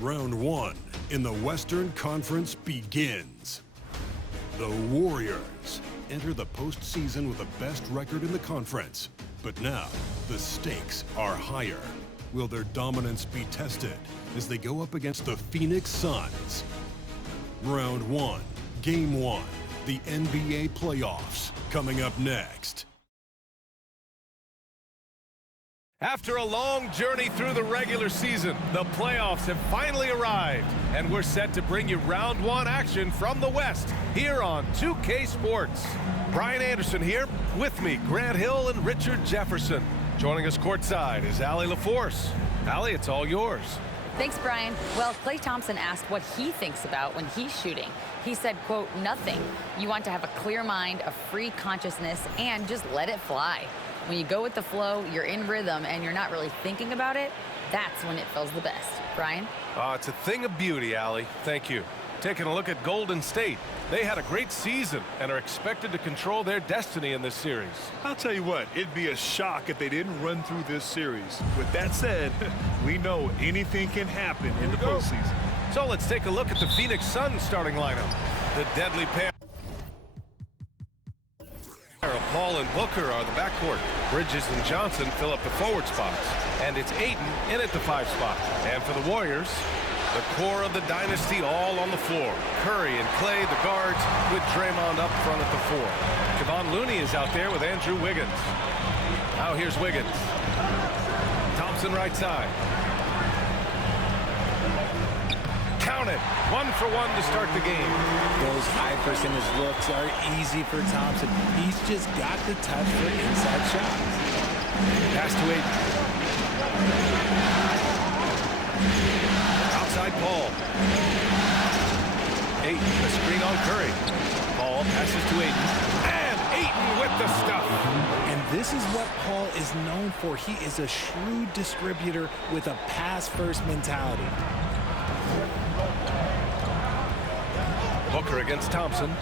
Round one in the Western Conference begins. The Warriors enter the postseason with the best record in the conference. But now, the stakes are higher. Will their dominance be tested as they go up against the Phoenix Suns? Round one, Game 1, the NBA playoffs, coming up next. After a long journey through the regular season, the playoffs have finally arrived, and we're set to bring you round one action from the West here on 2K Sports. Brian Anderson here, with me, Grant Hill and Richard Jefferson. Joining us courtside is Allie LaForce. Allie, it's all yours. Thanks, Brian. Well, Klay Thompson asked what he thinks about when he's shooting. He said, quote, nothing. You want to have a clear mind, a free consciousness, and just let it fly. When you go with the flow, you're in rhythm, and you're not really thinking about it, that's when it feels the best. Brian? It's a thing of beauty, Allie. Thank you. Taking a look at Golden State. They had a great season and are expected to control their destiny in this series. I'll tell you what, it'd be a shock if they didn't run through this series. With that said, we know anything can happen in the postseason. So let's take a look at the Phoenix Suns starting lineup. The deadly pair of Paul and Booker are the backcourt. Bridges and Johnson fill up the forward spots. And it's Ayton in at the 5 spot. And for the Warriors, the core of the dynasty all on the floor. Curry and Klay, the guards, with Draymond up front at the 4. Kevon Looney is out there with Andrew Wiggins. Now here's Wiggins. Thompson right side. Count it. 1 for 1 to start the game. Those high percentage looks are easy for Thompson. He's just got the touch for inside shots. Pass to Ayton. Outside Paul. Ayton, a screen on Curry. Paul passes to Ayton. And Ayton with the stuff. And this is what Paul is known for. He is a shrewd distributor with a pass-first mentality. Booker against Thompson.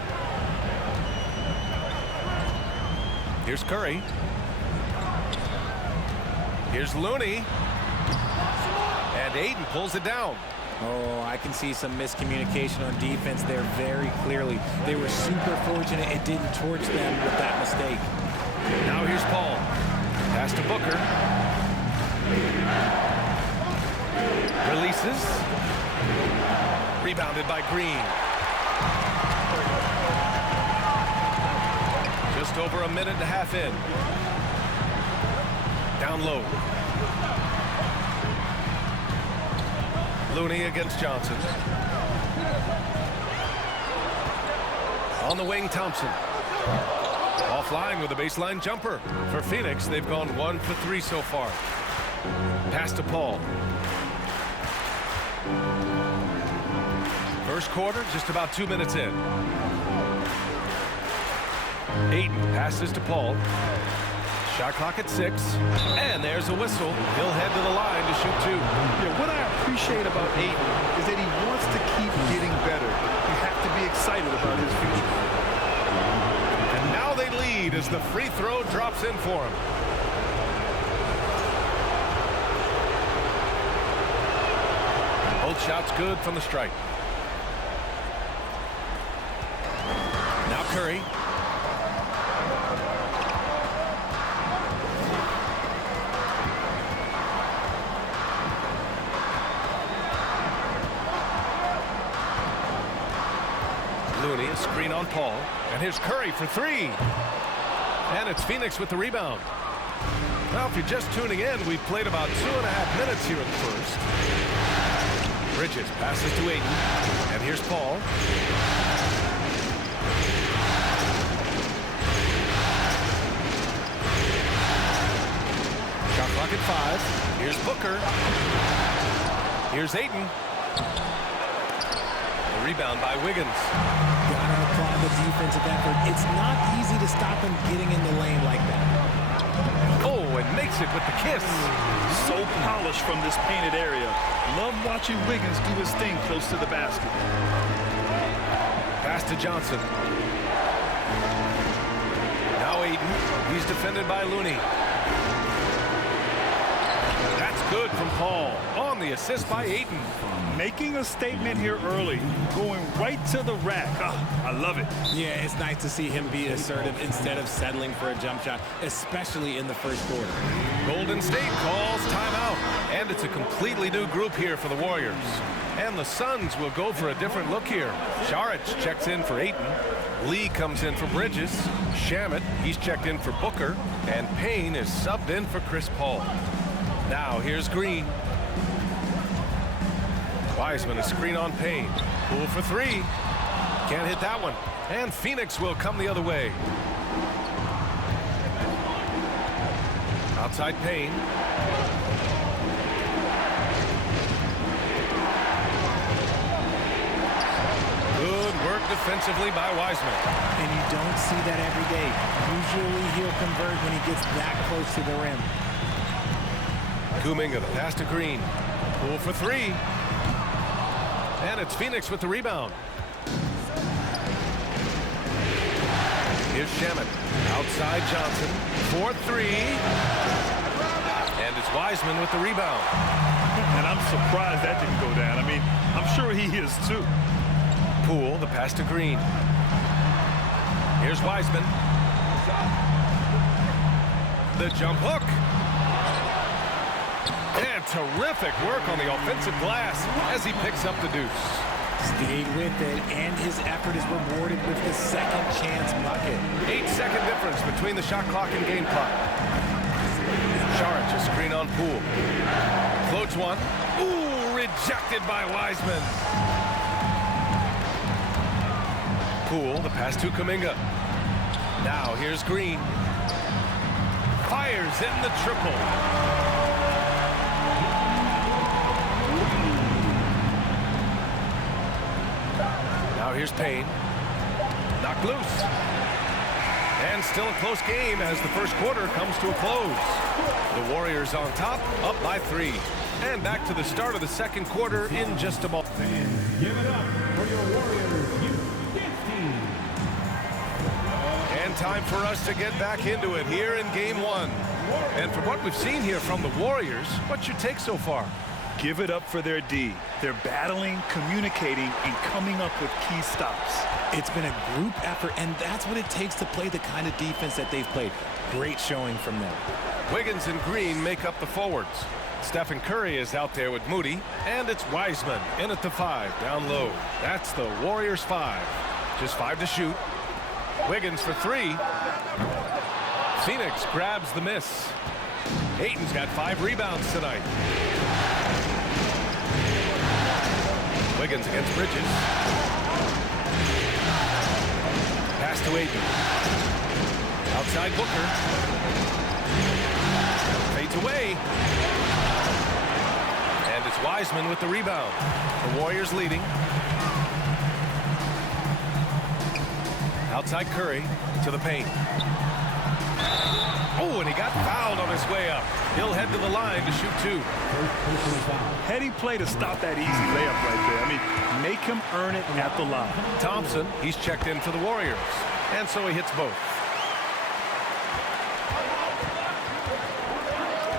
Here's Curry. Here's Looney. And Ayton pulls it down. Oh, I can see some miscommunication on defense there very clearly. They were super fortunate it didn't torch them with that mistake. Now here's Paul. Pass to Booker. Releases. Rebounded by Green. Just over a minute and a half in. Down low. Looney against Johnson. On the wing, Thompson. Offline with a baseline jumper. For Phoenix, they've gone 1 for 3 so far. Pass to Paul. First quarter, just about 2 minutes in. Ayton passes to Paul. Shot clock at 6. And there's a whistle. He'll head to the line to shoot 2. Yeah, what I appreciate about Ayton is that he wants to keep getting better. You have to be excited about his future. And now they lead as the free throw drops in for him. Both shots good from the strike. Now Curry. Looney, a screen on Paul. And here's Curry for 3. And it's Phoenix with the rebound. Now, if you're just tuning in, we've played about 2.5 minutes here in the first. Bridges passes to Ayton. And here's Paul. Shot clock at 5. Here's Booker. Here's Ayton. The rebound by Wiggins. Gotta apply the defensive effort. It's not easy to stop him getting in the lane like that. Oh, and makes it with the kiss. So polished from this painted area. Love watching Wiggins do his thing close to the basket. Pass to Johnson. Now Ayton. He's defended by Looney. That's Good from Paul on the assist by Ayton. Making a statement here early, going right to the rack. I love it. Yeah, it's nice to see him be assertive instead of settling for a jump shot, especially in the first quarter. Golden State calls timeout, and it's a completely new group here for the Warriors. And the Suns will go for a different look here. Saric checks in for Ayton. Lee comes in for Bridges. Shamet, he's checked in for Booker. And Payne is subbed in for Chris Paul. Now here's Green. Wiseman, a screen on Payne. Poole for three. Can't hit that one. And Phoenix will come the other way. Outside Payne. Good work defensively by Wiseman. And you don't see that every day. Usually he'll convert when he gets that close to the rim. Kuminga, the pass to Green. Poole for three. And it's Phoenix with the rebound. Here's Shamet. Outside Johnson. 4-3. And it's Wiseman with the rebound. And I'm surprised that didn't go down. I mean, I'm sure he is too. Poole, the pass to Green. Here's Wiseman. The jump hook. And terrific work on the offensive glass as he picks up the deuce. Stayed with it, and his effort is rewarded with the second chance bucket. 8-second difference between the shot clock and game clock. Saric, a screen on Poole. Floats one. Ooh, rejected by Wiseman. Poole, the pass to Kuminga. Now here's Green. Fires in the triple. Now here's Payne. Knocked loose. And still a close game as the first quarter comes to a close. The Warriors on top, up by 3. And back to the start of the second quarter in just a moment. Give it up for your Warriors youth team. And time for us to get back into it here in game 1. And from what we've seen here from the Warriors, what's your take so far? Give it up for their D. They're battling, communicating, and coming up with key stops. It's been a group effort, and that's what it takes to play the kind of defense that they've played. Great showing from them. Wiggins and Green make up the forwards. Stephen Curry is out there with Moody, and it's Wiseman in at the 5, down low. That's the Warriors 5. Just 5 to shoot. Wiggins for 3. Phoenix grabs the miss. Ayton's got 5 rebounds tonight. Wiggins against Bridges. Pass to Ayton. Outside Booker. Fades away. And it's Wiseman with the rebound. The Warriors leading. Outside Curry to the paint. Oh, and he got fouled on his way up. He'll head to the line to shoot 2. Heady play to stop that easy layup right there. I mean, make him earn it at the line. Thompson, he's checked in for the Warriors. And so he hits both.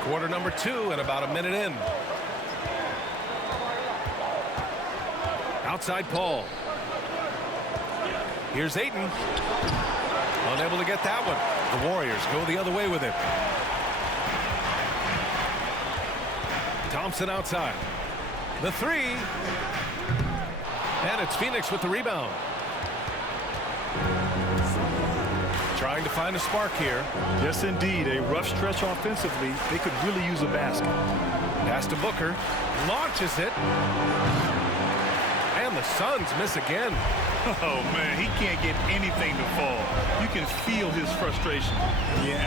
Quarter number 2 and about a minute in. Outside Paul. Here's Ayton. Unable to get that one. The Warriors go the other way with it. Thompson outside. The 3. And it's Phoenix with the rebound. Trying to find a spark here. Yes, indeed. A rough stretch offensively. They could really use a basket. Pass to Booker. Launches it. And the Suns miss again. Oh, man, he can't get anything to fall. You can feel his frustration. Yeah,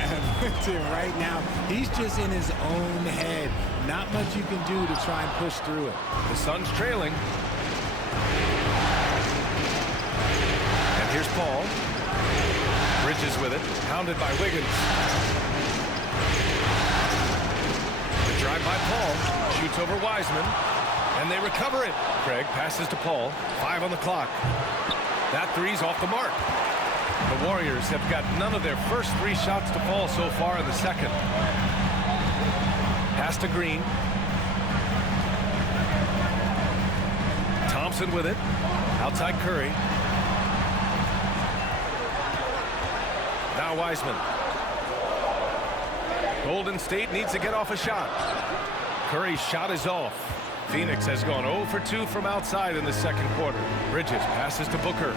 right now, he's just in his own head. Not much you can do to try and push through it. The Suns trailing. And here's Paul. Bridges with it. Pounded by Wiggins. The drive by Paul. Shoots over Wiseman. And they recover it. Craig passes to Paul. 5 on the clock. That 3's off the mark. The Warriors have got none of their first 3 shots to fall so far in the second. Pass to Green. Thompson with it. Outside Curry. Now Wiseman. Golden State needs to get off a shot. Curry's shot is off. Phoenix has gone 0 for 2 from outside in the second quarter. Bridges passes to Booker.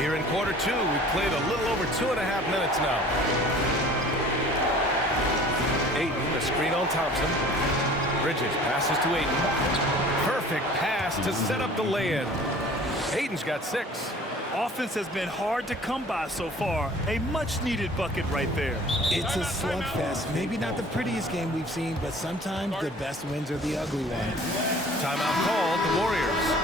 Here in quarter 2, we've played a little over 2.5 minutes now. Ayton, the screen on Thompson. Bridges passes to Ayton. Perfect pass to set up the lay-in. Ayton's got 6. Offense has been hard to come by so far. A much-needed bucket right there. It's a slugfest. Maybe not the prettiest game we've seen, but sometimes the best wins are the ugly ones. Timeout called, the Warriors.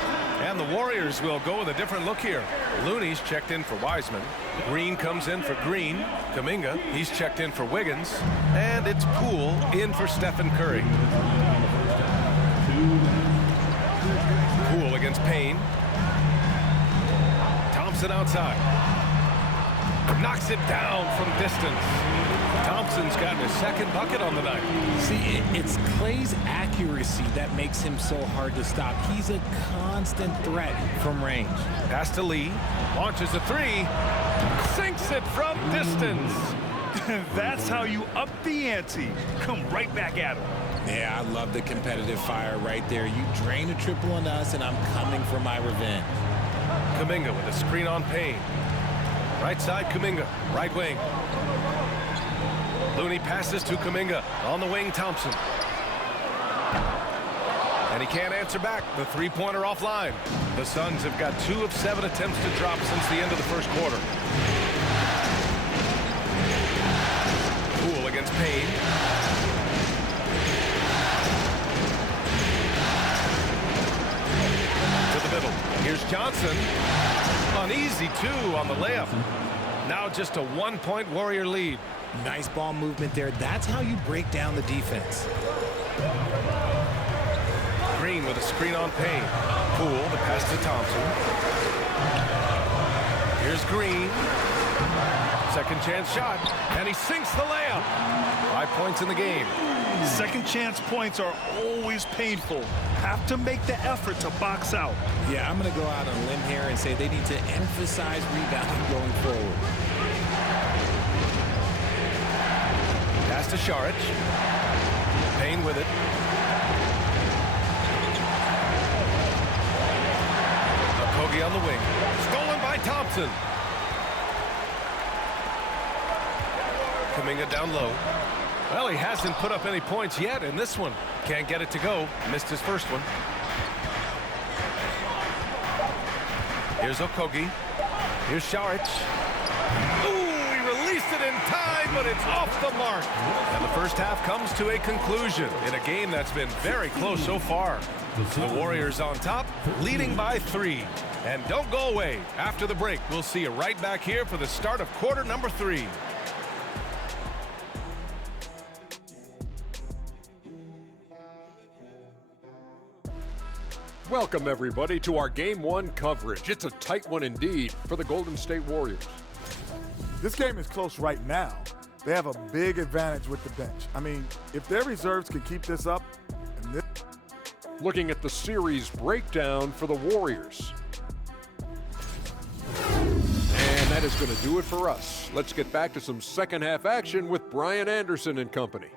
And the Warriors will go with a different look here. Looney's checked in for Wiseman. Green comes in for Green. Kuminga, he's checked in for Wiggins. And it's Poole in for Stephen Curry. Poole against Payne. Thompson outside. Knocks it down from distance. Thompson's gotten his second bucket on the night. See, it's Clay's accuracy that makes him so hard to stop. He's a constant threat from range. Pass to Lee. Launches a 3. Sinks it from distance. That's how you up the ante. Come right back at him. Yeah, I love the competitive fire right there. You drain a triple on us, and I'm coming for my revenge. Kuminga with a screen on Payne. Right side, Kuminga. Right wing. Looney passes to Kuminga. On the wing, Thompson. And he can't answer back. The three-pointer offline. The Suns have got 2 of 7 attempts to drop since the end of the first quarter. Poole against Payne. To the middle. Here's Johnson. An easy 2 on the layup. Now just a 1-point Warrior lead. Nice ball movement there. That's how you break down the defense. Green with a screen on Payne. Poole, the pass to Thompson. Here's Green. Second chance shot. And he sinks the layup. 5 points in the game. Second chance points are always painful. Have to make the effort to box out. Yeah, I'm going to go out on a limb here and say they need to emphasize rebounding going forward. Pass to Šarić. Payne with it. Okogie on the wing. Stolen by Thompson. Kuminga down low. Well, he hasn't put up any points yet in this one. Can't get it to go. Missed his first one. Here's Okogie. Here's Šarić. Ooh, he released it in time, but it's off the mark. And the first half comes to a conclusion in a game that's been very close so far. The Warriors on top, leading by 3. And don't go away. After the break, we'll see you right back here for the start of quarter number 3. Welcome, everybody, to our Game 1 coverage. It's a tight one indeed for the Golden State Warriors. This game is close right now. They have a big advantage with the bench. I mean, if their reserves can keep this up, and this... Looking at the series breakdown for the Warriors. And that is going to do it for us. Let's get back to some second half action with Brian Anderson and company.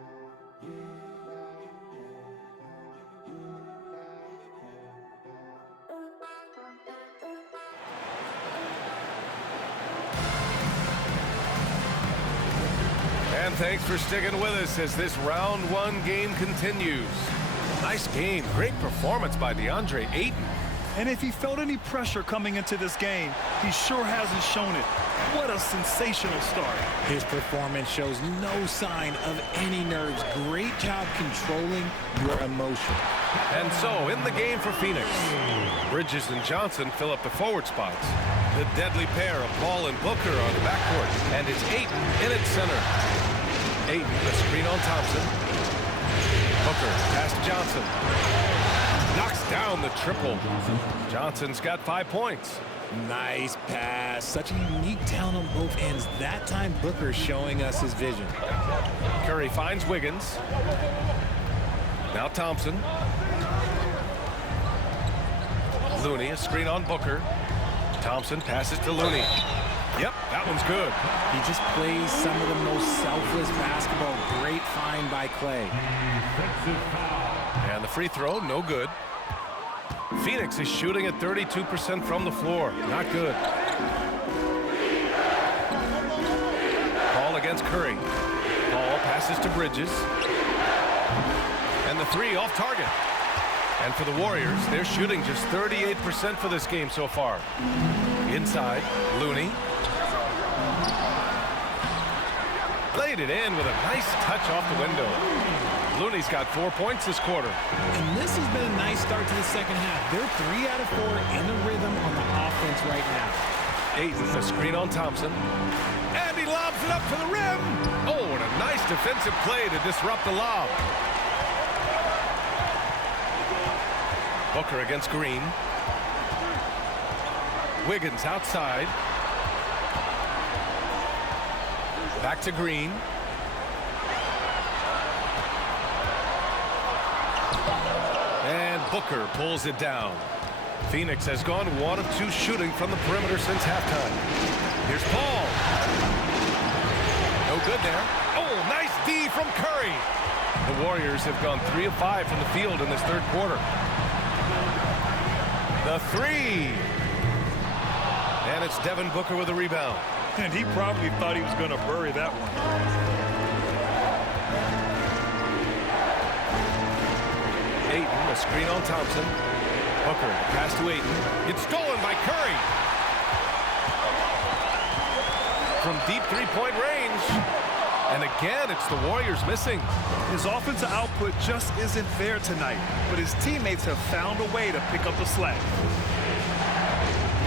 And thanks for sticking with us as this round 1 game continues. Nice game. Great performance by DeAndre Ayton. And if he felt any pressure coming into this game, he sure hasn't shown it. What a sensational start. His performance shows no sign of any nerves. Great job controlling your emotion. And so, in the game for Phoenix, Bridges and Johnson fill up the forward spots. The deadly pair of Paul and Booker on the backcourt. And it's Ayton in its center. Ayton, the screen on Thompson. Booker, pass to Johnson. Knocks down the triple. Johnson's got 5 points. Nice pass. Such a unique talent on both ends. That time, Booker showing us his vision. Curry finds Wiggins. Now Thompson. Looney, a screen on Booker. Thompson passes to Looney. Yep, that one's good. He just plays some of the most selfless basketball. Great find by Clay. And the free throw, no good. Phoenix is shooting at 32% from the floor. Not good. Paul against Curry. Paul passes to Bridges. And the three off target. And for the Warriors, they're shooting just 38% for this game so far. Inside, Looney. Laid it in with a nice touch off the window. Looney's got 4 points this quarter. And this has been a nice start to the second half. They're 3 out of 4 in the rhythm on the offense right now. Ayton, a screen on Thompson. And he lobs it up to the rim. Oh, and a nice defensive play to disrupt the lob. Booker against Green. Wiggins outside. Back to Green. And Booker pulls it down. Phoenix has gone 1 of 2 shooting from the perimeter since halftime. Here's Paul. No good there. Oh, nice D from Curry. The Warriors have gone 3 of 5 from the field in this third quarter. The three. And it's Devin Booker with a rebound. And he probably thought he was going to bury that one. Ayton, a screen on Thompson. Booker, pass to Ayton. It's stolen by Curry. From deep three-point range. And again, it's the Warriors missing. His offensive output just isn't there tonight, but his teammates have found a way to pick up the slack.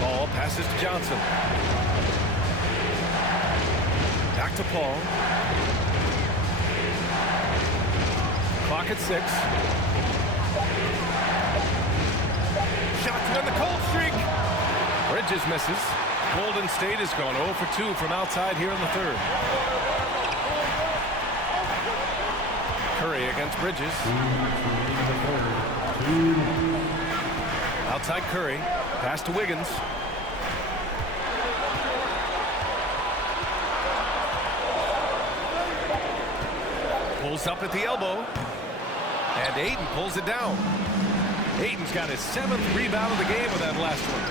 Ball passes to Johnson. Back to Paul. Clock at 6. Shot to end the cold streak. Bridges misses. Golden State has gone 0 for 2 from outside here in the third. Curry against Bridges. Outside Curry. Pass to Wiggins. Pulls up at the elbow. And Ayton pulls it down. Ayton's got his 7th rebound of the game with that last one.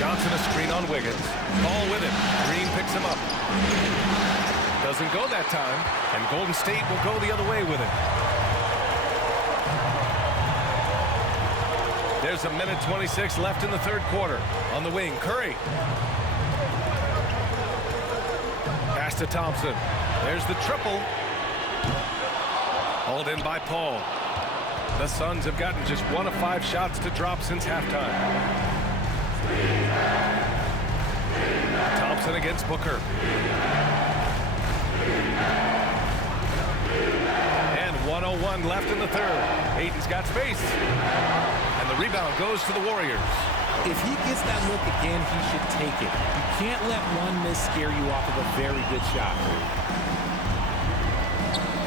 Johnson a screen on Wiggins. Ball with it. Green picks him up. Doesn't go that time. And Golden State will go the other way with it. There's a minute 26 left in the third quarter. On the wing, Curry. Pass to Thompson. There's the triple. Hauled in by Paul. The Suns have gotten just 1 of 5 shots to drop since halftime. Thompson against Booker. And 1:01 left in the third. Ayton's got space. And the rebound goes to the Warriors. If he gets that look again, he should take it. You can't let one miss scare you off of a very good shot.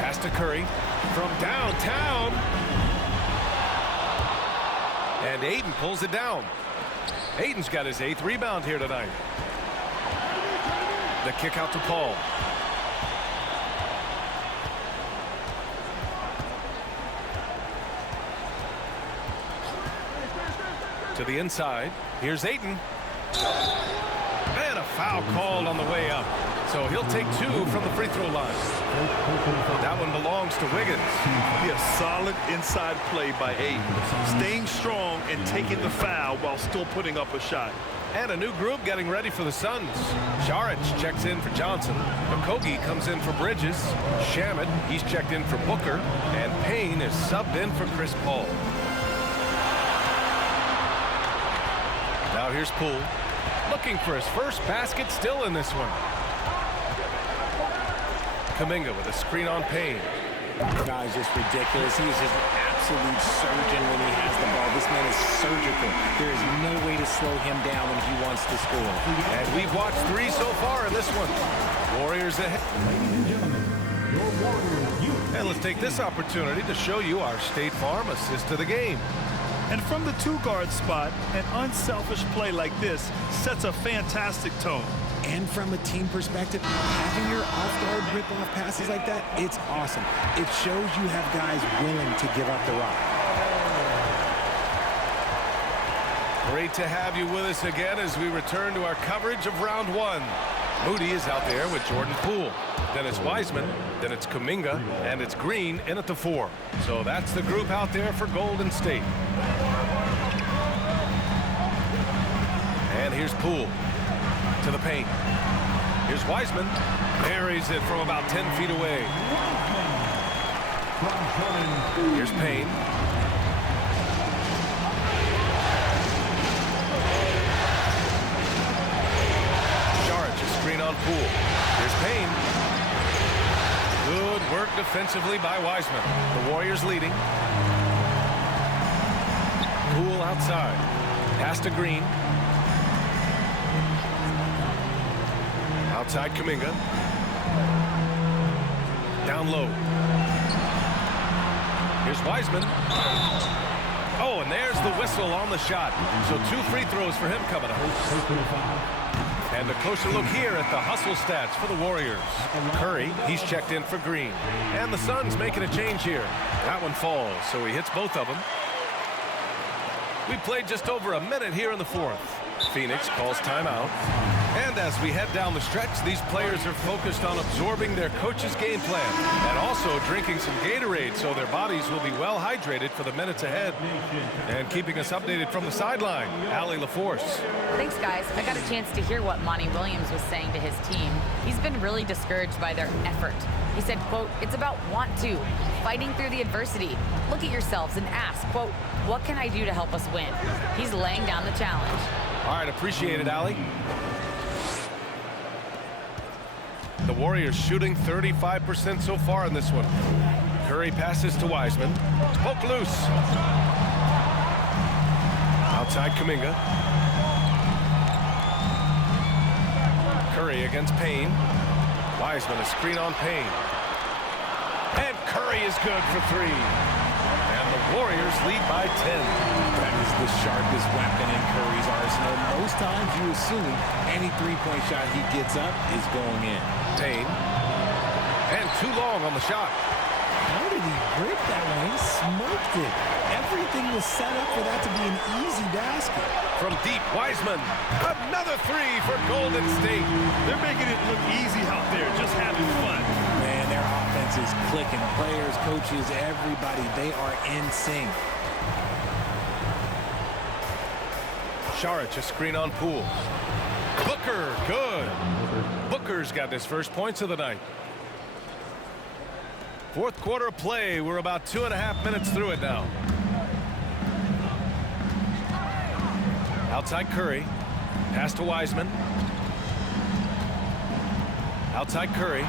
Pass to Curry from downtown. And Ayton pulls it down. Ayton's got his 8th rebound here tonight. The kick out to Paul. To the inside. Here's Ayton. And a foul called on the way up. So he'll take 2 from the free throw line. That one belongs to Wiggins. Be a solid inside play by Ayton. Staying strong and taking the foul while still putting up a shot. And a new group getting ready for the Suns. Saric checks in for Johnson. Okogie comes in for Bridges. Shamet, he's checked in for Booker. And Payne is subbed in for Chris Paul. Now here's Poole. Looking for his first basket still in this one. Kuminga with a screen on Payne. This guy is just ridiculous. He is just absolute surgeon when he has the ball. This man is surgical. There is no way to slow him down when he wants to score. And we've watched 3 so far in this one. Warriors ahead. Ladies and gentlemen, your Warriors youth. And let's take this opportunity to show you our State Farm assist of the game. And from the 2-guard spot, an unselfish play like this sets a fantastic tone. And from a team perspective, having your off-guard rip-off passes like that, it's awesome. It shows you have guys willing to give up the rock. Great to have you with us again as we return to our coverage of round 1. Moody is out there with Jordan Poole. Then it's Wiseman, then it's Kuminga, and it's Green in at the 4. So that's the group out there for Golden State. And here's Poole to the paint. Here's Wiseman. Buries it from about 10 feet away. Here's Payne. Screen on Poole. Here's Payne. Good work defensively by Wiseman. The Warriors leading. Poole outside. Pass to Green. Outside Kuminga. Down low. Here's Wiseman. Oh, and there's the whistle on the shot. So 2 free throws for him coming up. And a closer look here at the hustle stats for the Warriors. Curry, he's checked in for Green. And the Suns making a change here. That one falls, so he hits both of them. We played just over a minute here in the 4th. Phoenix calls timeout. And as we head down the stretch, these players are focused on absorbing their coach's game plan and also drinking some Gatorade so their bodies will be well hydrated for the minutes ahead. And keeping us updated from the sideline, Allie LaForce. Thanks, guys. I got a chance to hear what Monty Williams was saying to his team. He's been really discouraged by their effort. He said, quote, "It's about want to, fighting through the adversity. Look at yourselves and ask, quote, what can I do to help us win?" He's laying down the challenge. All right, appreciate it, Allie. The Warriors shooting 35% so far in this one. Curry passes to Wiseman. Poke loose. Outside Kuminga. Curry against Payne. Wiseman a screen on Payne. And Curry is good for 3. And the Warriors lead by 10. That is the sharpest weapon in Curry's arsenal. Most times you assume any three-point shot he gets up is going in. Payne. And too long on the shot. How did he break that one? He smoked it. Everything was set up for that to be an easy basket. From deep, Wiseman. Another 3 for Golden State. They're making it look easy out there, just having fun. Man, their offense is clicking. Players, coaches, everybody, they are in sync. Saric, a screen on Poole. Booker, good. Booker's got his first points of the night. 4th quarter of play. We're about 2.5 minutes through it now. Outside Curry. Pass to Wiseman. Outside Curry.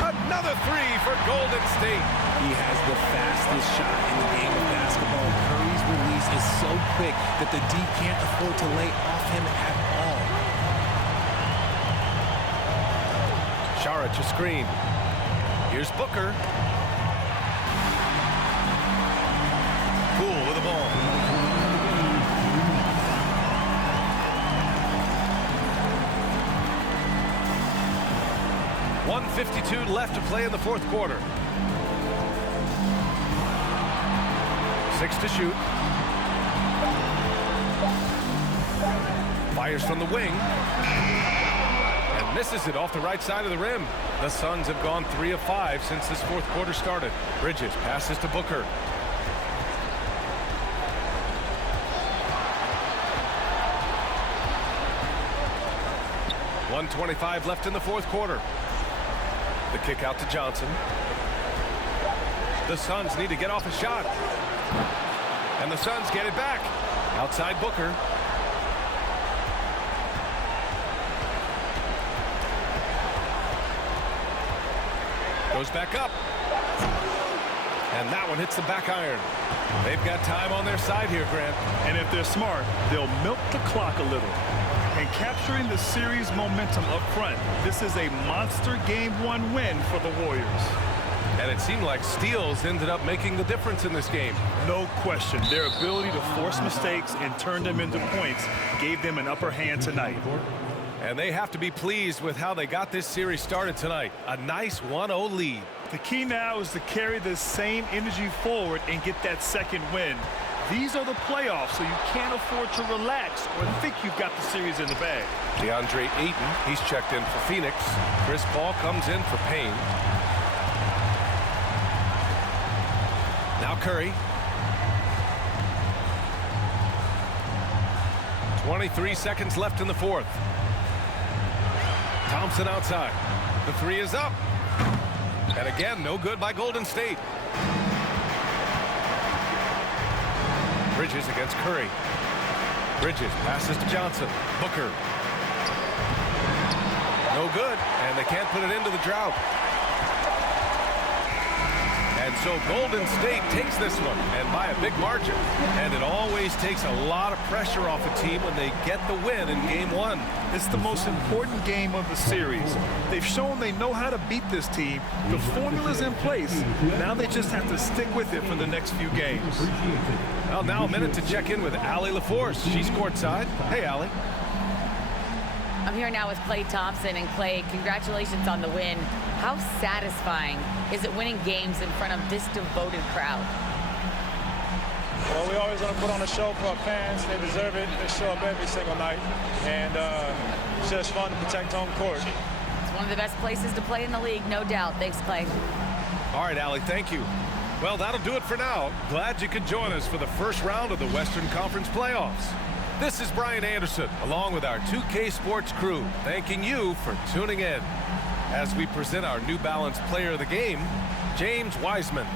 Another 3 for Golden State. He has the fastest shot in the game of basketball. Curry's release is so quick that the D can't afford to lay off him at all. Saric, a screen. Here's Booker. Poole with the ball. .152 left to play in the 4th quarter. 6 to shoot. Fires from the wing. And misses it off the right side of the rim. The Suns have gone 3 of 5 since this 4th quarter started. Bridges passes to Booker. .125 left in the 4th quarter. The kick out to Johnson. The Suns need to get off a shot. And the Suns get it back. Outside Booker. Goes back up. And that one hits the back iron. They've got time on their side here, Grant. And if they're smart, they'll milk the clock a little. And capturing the series momentum up front, this is a monster Game 1 win for the Warriors. And it seemed like steals ended up making the difference in this game. No question. Their ability to force mistakes and turn them into points gave them an upper hand tonight. And they have to be pleased with how they got this series started tonight. A nice 1-0 lead. The key now is to carry this same energy forward and get that second win. These are the playoffs, so you can't afford to relax or think you've got the series in the bag. DeAndre Ayton, he's checked in for Phoenix. Chris Paul comes in for Payne. Now Curry. 23 seconds left in the fourth. Thompson outside. The three is up. And again, no good by Golden State. Bridges against Curry. Bridges passes to Johnson. Booker. No good, and they can't put it into the drought. And so Golden State takes this one, and by a big margin. And it always takes a lot of pressure off a team when they get the win in Game 1. It's the most important game of the series. They've shown they know how to beat this team. The formula's in place. Now they just have to stick with it for the next few games. Well, now a minute to check in with Allie LaForce. She's courtside. Hey, Allie. I'm here now with Klay Thompson. And Klay, congratulations on the win. How satisfying is it winning games in front of this devoted crowd? Well, we always want to put on a show for our fans. They deserve it. They show up every single night. And it's just fun to protect home court. It's one of the best places to play in the league, no doubt. Thanks, Klay. All right, Allie, thank you. Well, that'll do it for now. Glad you could join us for the first round of the Western Conference playoffs. This is Brian Anderson, along with our 2K Sports crew, thanking you for tuning in as we present our New Balance Player of the Game, James Wiseman.